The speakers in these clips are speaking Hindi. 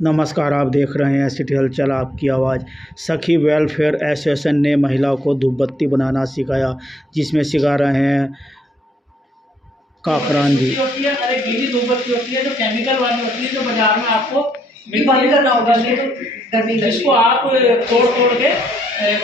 नमस्कार, आप देख रहे हैं सिटी हलचल आपकी आवाज़। सखी वेलफेयर एसोसिएशन ने महिलाओं को धूपबत्ती बनाना सिखाया, जिसमें सिखा रहे हैं काकरान जी। होती है, अरे गीली धूपबत्ती होती है जो केमिकल वाली होती है, जो बाजार में आपको बंद करना होगा, नहीं तो गर्मी लगेगी। जिसको आप तोड़ के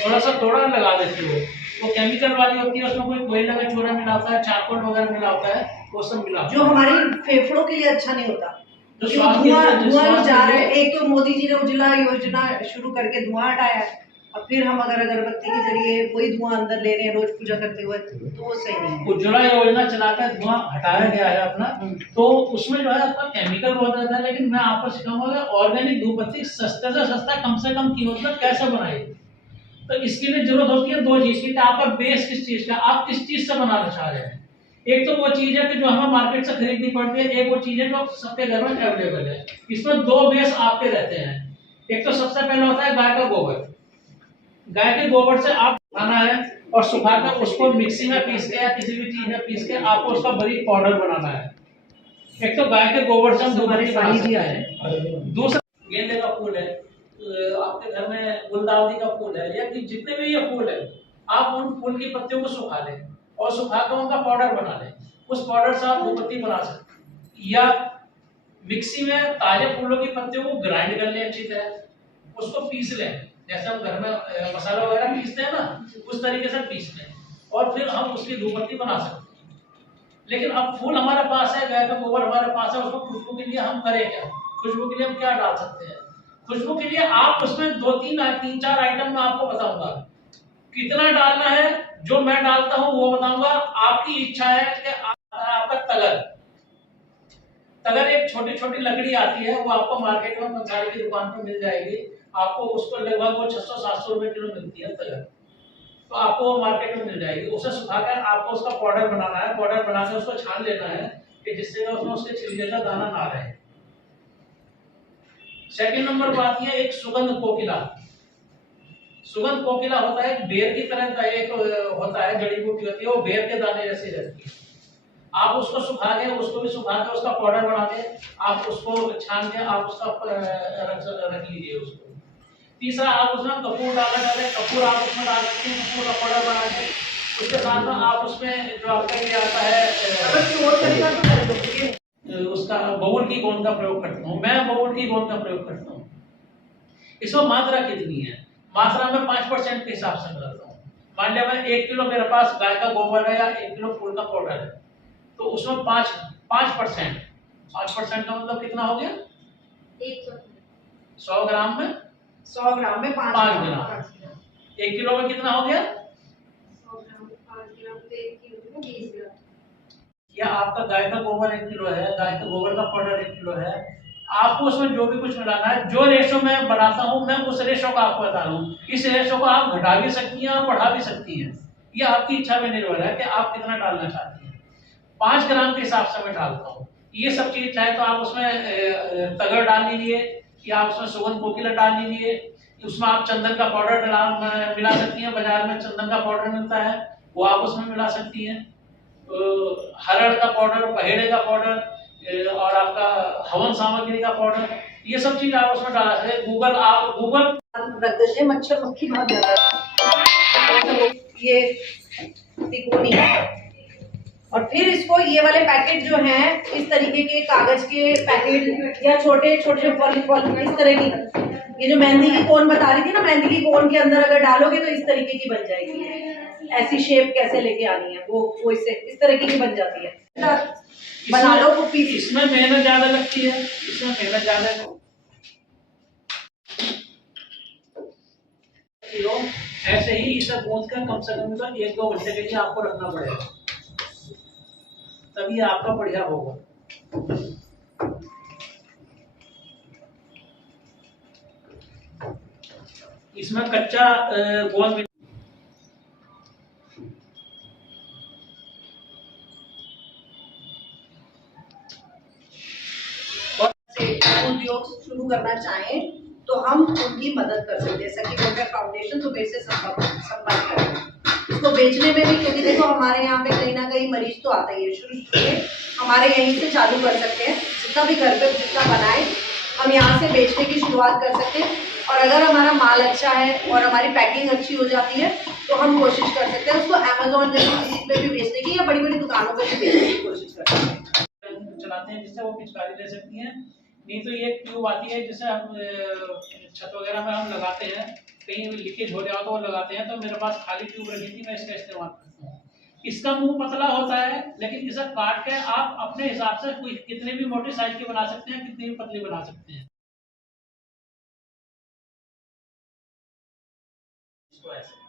थोड़ा सा तोड़ा लगा देते हो, वो केमिकल वाली होती है। उसमें कोई कोयला का चूरा मिला होता है, चारकोल वगैरह मिला होता है, वो सब मिला जो हमारी फेफड़ों के लिए अच्छा नहीं होता। तो धुआं जा रहा है। एक तो मोदी जी ने उज्ज्वला योजना शुरू करके धुआं हटाया है, और फिर हम अगर अगरबत्ती के जरिए वही धुआं अंदर ले रहे हैं रोज पूजा करते हुए, तो वो सही नहीं है। उज्ज्वला योजना चलाकर धुआं हटाया गया है अपना, तो उसमें जो है आपका केमिकल बहुत ज्यादा है। लेकिन मैं आपको सिखाऊंगा ऑर्गेनिक धूपबत्ती सस्ते से सस्ता, कम से कम कीमत में कैसे बनाए। तो इसके लिए जरूरत होती है दो चीज की। आपका बेस किस चीज का, आप किस चीज से बनाना चाह रहे हैं। एक तो वो चीज है कि जो हमें मार्केट से खरीदनी पड़ती है, एक वो चीज है जो सबके घर में अवेलेबल है। इसमें दो बेस आपके रहते हैं। एक तो सबसे पहले होता है गाय का गोबर। गाय के गोबर से आप बनाना है और सुखाकर उसको मिक्सी में पीस के या किसी भी चीज में पीस के आपको उसका बारीक पाउडर बनाना है। एक तो गाय के गोबर से हम धूपबत्ती बना सकते हैं। दूसरा गेंदे का फूल है, आपके घर में गुलदाउदी का फूल है, या जितने भी ये फूल है, आप उन फूल की पत्तियों को सुखा लें और सुखाकर उनका पाउडर बना लें। उस पाउडर से आप धूपबत्ती बना सकते हैं। या मिक्सी में ताजे फूलों की पत्तियों को ग्राइंड कर लें अच्छी तरह, उसको पीस लें, जैसे हम घर में मसाला वगैरह पीसते हैं ना, उस तरीके से पीस लें और फिर हम उसकी धूपबत्ती बना सकते हैं। लेकिन अब फूल हमारे पास है, गाय का गोबर हमारे पास है, उसको खुशबू के लिए हम करें क्या? खुशबू के लिए हम क्या डाल सकते हैं? खुशबू के लिए आप उसमें तीन चार आइटम मैं आपको बताऊंगा। कितना डालना है जो मैं डालता हूं वो बताऊंगा। आपकी इच्छा है कि आपका तगर एक छोटी छोटी लकड़ी आती है, वो आपको मार्केट में पंसारी की दुकान पर मिल जाएगी। आपको उसको लगभग वो 600-700 रुपए किलो मिलती है तगर, तो आपको वो मार्केट में मिल जाएगी। उसे सुखाकर आपको उसका पाउडर बनाना है। पाउडर बनाकर उसको छान लेना है कि जिससे उसमें उसके छिलके का दाना ना रहे। सेकंड नंबर बात यह, एक सुगंध कोकिला। सुगंध कोकिला होता है बेर की तरह का, एक होता है जड़ी बूटी होती है, वो बेर के दाने जैसी रहती है। आप उसको सुखा के, उसको भी सुखा के उसका पाउडर बना के आप उसको छान के आप उसका रख लीजिए उसको। तीसरा, आप उसमें कपूर डालें, कपूर आप उसमें डाल सकते हैं, कपूर का पाउडर बना के। उसके साथ में आप उसमें जो आपका ये आता है उसका बबूल की गोंद का प्रयोग करता हूँ। मैं बबूल की गोंद का प्रयोग करता हूँ। इसमें मात्रा कितनी है? मात्रा में 5% के हिसाब से करता हूँ। मान लिया मैं 1 किलो मेरे पास गाय का गोबर है या 1 किलो फूल का पाउडर है, तो उसमें 5% का मतलब कितना हो गया? 100 ग्राम में 100 ग्राम में 5 ग्राम। 1 किलो में कितना हो गया? 100 ग्राम में 5 ग्राम, तो 1 किलो में 20 ग्राम। या आपका गाय का गोबर 1 किलो है, गाय के गोबर का पाउडर 1 किलो है, आपको उसमें जो भी कुछ मिलाना है, जो रेशो मैं बनाता हूं, मैं उस रेशो का आपको बता रहा हूँ। इस रेशो को आप घटा भी सकती हैं और बढ़ा भी सकती हैं। यह आपकी इच्छा पे निर्भर है कि आप कितना डालना चाहती हैं। 5 ग्राम के हिसाब से मैं डालता हूँ। ये सब चीज चाहे तो आप उसमें तगर डाल लीजिए, या आप उसमें सुगंध कोकिला डाल लीजिए। उसमें आप चंदन का पाउडर मिला सकती हैं। बाजार में चंदन का पाउडर मिलता है, वो आप उसमें मिला सकती हैं। हरड़ का पाउडर, पहेड़े का पाउडर और आपका हवन सामग्री का पाउडर, ये सब चीज आप उसमें डाला सकते हैं। गूगल रख दीजिए, मच्छर मक्खी भाग जाता है। ये तिकोनी, और फिर इसको ये वाले पैकेट जो हैं, इस तरीके के कागज के पैकेट या छोटे छोटे पॉलीथीन इस तरह की, ये जो मेहंदी की कोन बता रही थी ना, मेहंदी की कोन के अंदर अगर डालोगे तो इस तरीके की बन जाएगी। ऐसी शेप कैसे लेके आनी है, वो इससे इस तरीके की बन जाती है। बना लो वो पीस। इसमें मेहनत ज्यादा लगती है, इसमें मेहनत ज्यादा है। ऐसे ही इसे गूंथ कर कम से कम 1-2 घंटे के लिए आपको रखना पड़ेगा, तभी आपका बढ़िया होगा। इसमें कच्चा गोंद उद्योग शुरू करना चाहें तो हम उनकी मदद कर सकते हैं। सखी वेलफेयर फाउंडेशन तो मेरे से संपर्क करें। इसको बेचने में भी, क्योंकि देखो हमारे यहाँ पे कहीं ना कहीं मरीज तो आता ही है। शुरू में हमारे यहीं से चालू कर सकते हैं, जितना भी घर पे जितना बनाए हम यहाँ से बेचने की शुरुआत कर सकते हैं। और अगर हमारा माल अच्छा है और हमारी पैकिंग अच्छी हो जाती है तो हम कोशिश कर सकते हैं उसको अमेजोन जैसी चीज़ पे भी बेचने की या बड़ी बड़ी दुकानों पे भी बेचने की कोशिश कर सकते हैं। चलाते हैं जिससे वो पिचकारी ले सकती हैं। नहीं तो ये ट्यूब आती है जिसे हम छत वगैरह में हम लगाते हैं, कहीं लीकेज हो जाए तो वो लगाते हैं। तो मेरे पास खाली ट्यूब रखी थी, मैं इसका इस्तेमाल करता हूँ। इसका मुंह पतला होता है लेकिन इसे काट के आप अपने हिसाब से कोई कितने भी मोटे साइज की बना सकते हैं, कितनी भी पतली बना सकते हैं। इसको ऐसे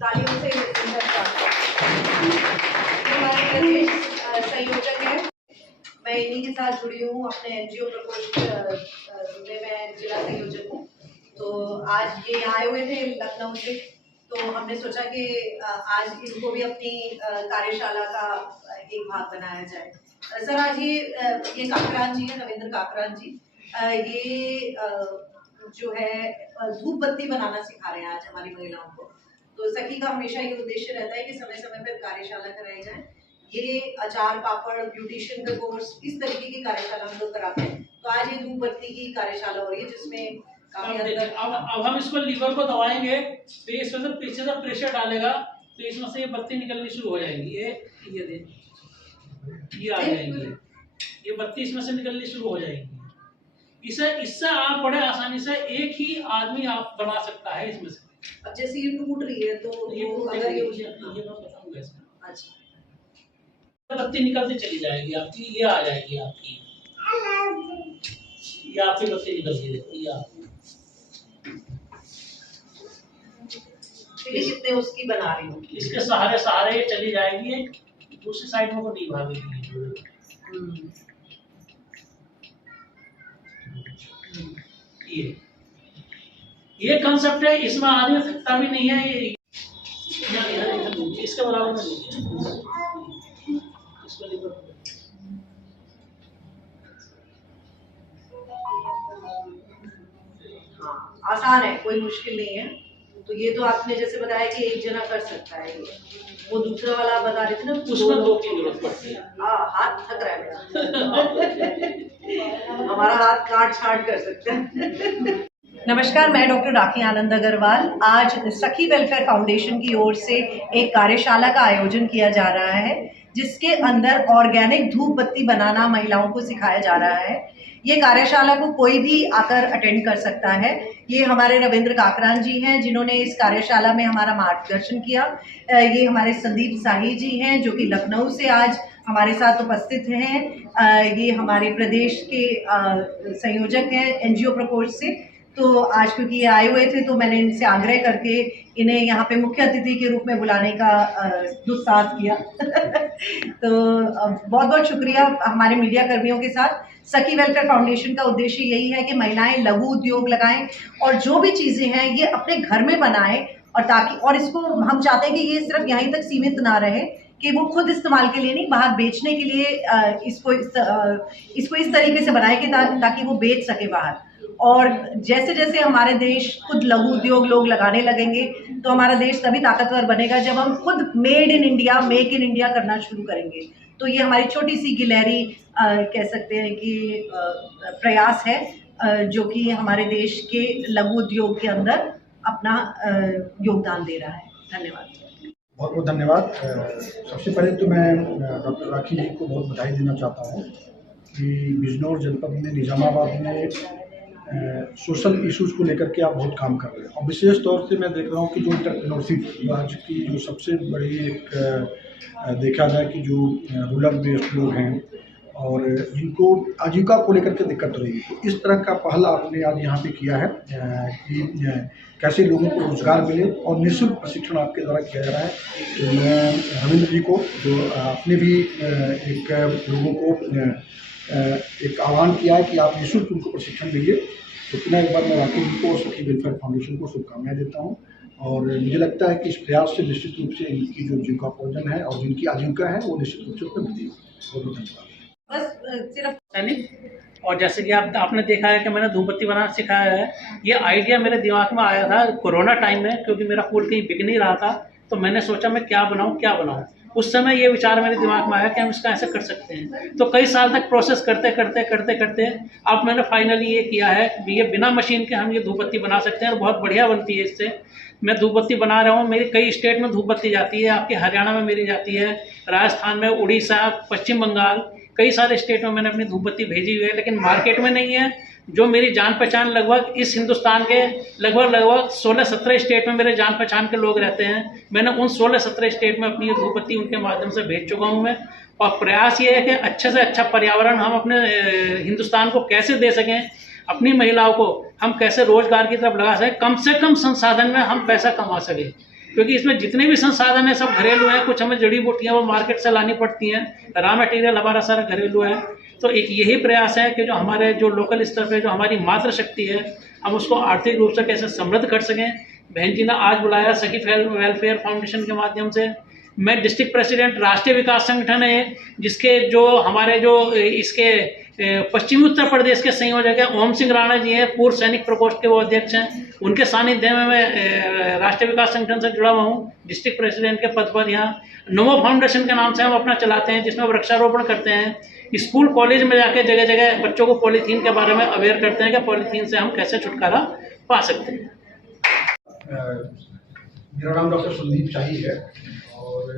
तालियों से हमारे प्रदेश संयोजक है, मैं इन्हीं के साथ जुड़ी हूँ। अपने एनजीओ प्रकोष्ठ में मैं जिला संयोजक हूँ। तो आज ये आए हुए थे लखनऊ से, तो हमने सोचा कि आज इनको भी अपनी कार्यशाला का एक भाग बनाया जाए। सर आज ये काकरान जी है, रविंद्र काकरान जी, ये जो है धूप बत्ती बनाना सिखा रहे हैं आज हमारी महिलाओं को। तो सखी का हमेशा ये उद्देश्य रहता है कि समय समय पर कार्यशाला कराई जाए। ये अचार पापड़ ब्यूटिशियन का कोर्स इस तरीके की कार्यशाला हम लोग कराते हैं। तो आज ये धूप बत्ती की कार्यशाला हो रही है जिसमें काफी अब हम इसको लीवर को दबाएंगे तो इसमें से पीछे से प्रेशर डालेगा तो इसमें से ये बत्ती निकलनी शुरू हो जाएगी। ये देखिए ये आ जाएगी, ये बत्ती इसमें से निकलनी शुरू हो जाएगी। इससे आप बड़े आसानी से एक ही आदमी आप बना सकता है इसमें से। अब जैसे ये टूट रही है तो ये अगर ये मैं बताऊंगा इसमें। अच्छा बत्ती निकलती चली जाएगी आपकी, ये आ जाएगी आपकी, ये आपकी बत्ती निकल गई, देखो ये आपकी। कितने उसकी बना रही हूँ, इसके सहारे सहारे ये चली जाएगी, दूसरी साइड में को नहीं भागेगी। ये कंसेप्ट है, इसमें आदमी थकता भी नहीं है। ये इसके बराबर में नहीं आसान है, कोई मुश्किल नहीं है। तो ये तो आपने जैसे बताया कि एक जना कर सकता है। वो दूसरा वाला आप बता रहे थे ना, उसमें दो की जरूरत पड़ती है। हाथ थक रहा है मेरा। हमारा हाथ काट छाट कर सकते हैं। नमस्कार, मैं डॉक्टर राखी आनंद अग्रवाल। आज सखी वेलफेयर फाउंडेशन की ओर से एक कार्यशाला का आयोजन किया जा रहा है जिसके अंदर ऑर्गेनिक धूप बत्ती बनाना महिलाओं को सिखाया जा रहा है। ये कार्यशाला को कोई भी आकर अटेंड कर सकता है। ये हमारे रविंद्र काकरान जी हैं जिन्होंने इस कार्यशाला में हमारा मार्गदर्शन किया। ये हमारे संदीप साही जी हैं जो कि लखनऊ से आज हमारे साथ उपस्थित हैं। ये हमारे प्रदेश के संयोजक हैं एनजीओ प्रकोष्ठ से। तो आज क्योंकि ये आए हुए थे तो मैंने इनसे आग्रह करके इन्हें यहाँ पे मुख्य अतिथि के रूप में बुलाने का दुस्साहस किया। तो बहुत बहुत शुक्रिया हमारे मीडिया कर्मियों के साथ। सखी वेलफेयर फाउंडेशन का उद्देश्य यही है कि महिलाएं लघु उद्योग लगाएं और जो भी चीज़ें हैं ये अपने घर में बनाएं, और ताकि और इसको हम चाहते हैं कि ये सिर्फ यहीं तक सीमित ना रहे कि वो खुद इस्तेमाल के लिए नहीं, बाहर बेचने के लिए इसको इस तरीके से बनाए कि ताकि वो बेच सके बाहर। और जैसे जैसे हमारे देश खुद लघु उद्योग लोग लगाने लगेंगे तो हमारा देश तभी ताकतवर बनेगा जब हम खुद made in India, make in India करना शुरू करेंगे। तो ये हमारी छोटी सी गिलहरी कह सकते हैं कि प्रयास है जो कि हमारे देश के लघु उद्योग के अंदर अपना योगदान दे रहा है। धन्यवाद। बहुत बहुत धन्यवाद। सबसे पहले तो मैं डॉक्टर राखी जी को बहुत बधाई देना चाहता हूँ कि बिजनौर जनपद में, निजामाबाद में सोशल इश्यूज़ को लेकर के आप बहुत काम कर रहे हैं। और विशेष तौर से मैं देख रहा हूँ कि जो एंटरप्रेन्योरशिप आज की जो सबसे बड़ी एक देखा जाए कि जो रूरल बेस्ड लोग हैं और जिनको आजीविका को लेकर के दिक्कत रही है, तो इस तरह का पहल आपने आज यहाँ पे किया है कि कैसे लोगों को रोजगार मिले और निःशुल्क प्रशिक्षण आपके द्वारा किया जा रहा है। तो मैं रविंद्र जी को जो आपने भी एक लोगों को एक आह्वान किया है कि आप निःशुल्क उनको प्रशिक्षण दीजिए, तो पुनः एक बार मैं राकेश जी को सखी वेलफेयर फाउंडेशन को शुभकामनाएं देता हूँ। और मुझे लगता है कि इस प्रयास से निश्चित रूप से इनकी जो जीविकोपार्जन है और जिनकी आजीविका है वो निश्चित रूप से उसमें वृद्धि होगी। बहुत धन्यवाद। बस सिर्फ और जैसे कि आपने देखा है कि मैंने धूप बत्ती बनाना सिखाया है। ये आइडिया मेरे दिमाग में आया था कोरोना टाइम में, क्योंकि मेरा फूड कहीं बिक नहीं रहा था। तो मैंने सोचा मैं क्या बनाऊं। उस समय ये विचार मेरे दिमाग में आया कि हम इसका ऐसे कर सकते हैं। तो कई साल तक प्रोसेस करते अब मैंने फाइनली ये किया है कि ये बिना मशीन के हम ये धूप बत्ती बना सकते हैं और बहुत बढ़िया बनती है इससे। मैं धूप बत्ती बना रहा हूँ, मेरी कई स्टेट में धूप बत्ती जाती है, आपके हरियाणा में मेरी जाती है, राजस्थान में, उड़ीसा, पश्चिम बंगाल, कई सारे स्टेट में मैंने अपनी धूप बत्ती भेजी हुई है, लेकिन मार्केट में नहीं है। जो मेरी जान पहचान लगभग इस हिंदुस्तान के लगभग 16-17 स्टेट में मेरे जान पहचान के लोग रहते हैं। मैंने उन 16-17 स्टेट में अपनी ये धूप बत्ती उनके माध्यम से भेज चुका हूँ मैं। और प्रयास ये है कि अच्छे से अच्छा पर्यावरण हम अपने हिंदुस्तान को कैसे दे सकें, अपनी महिलाओं को हम कैसे रोजगार की तरफ लगा सकें, कम से कम संसाधन में हम पैसा कमा सकें, क्योंकि इसमें जितने भी संसाधन हैं सब घरेलू हैं। कुछ हमें जड़ी बूटियाँ वो मार्केट से लानी पड़ती हैं, रॉ मटेरियल हमारा सारा घरेलू है। तो एक यही प्रयास है कि जो हमारे जो लोकल स्तर पे जो हमारी मातृशक्ति है, हम उसको आर्थिक रूप से कैसे समृद्ध कर सकें। बहन जी ने आज बुलाया सखी वेलफेयर फाउंडेशन के माध्यम से। मैं डिस्ट्रिक्ट प्रेसिडेंट राष्ट्रीय विकास संगठन है, जिसके जो हमारे जो इसके पश्चिमी उत्तर प्रदेश के संयोजक है ओम सिंह राणा जी हैं, पूर्व सैनिक प्रकोष्ठ के वो अध्यक्ष हैं। उनके सानिध्य में मैं राष्ट्रीय विकास संगठन से जुड़ा हुआ हूँ, डिस्ट्रिक्ट प्रेसिडेंट के पद पर। यहाँ नमो फाउंडेशन के नाम से हम अपना चलाते हैं, जिसमें वृक्षारोपण करते हैं। स्कूल कॉलेज में जाके जगह जगह बच्चों को पॉलीथीन के बारे में अवेयर करते हैं कि पॉलीथीन से हम कैसे छुटकारा पा सकते हैं। मेरा नाम डॉक्टर संदीप शाही है और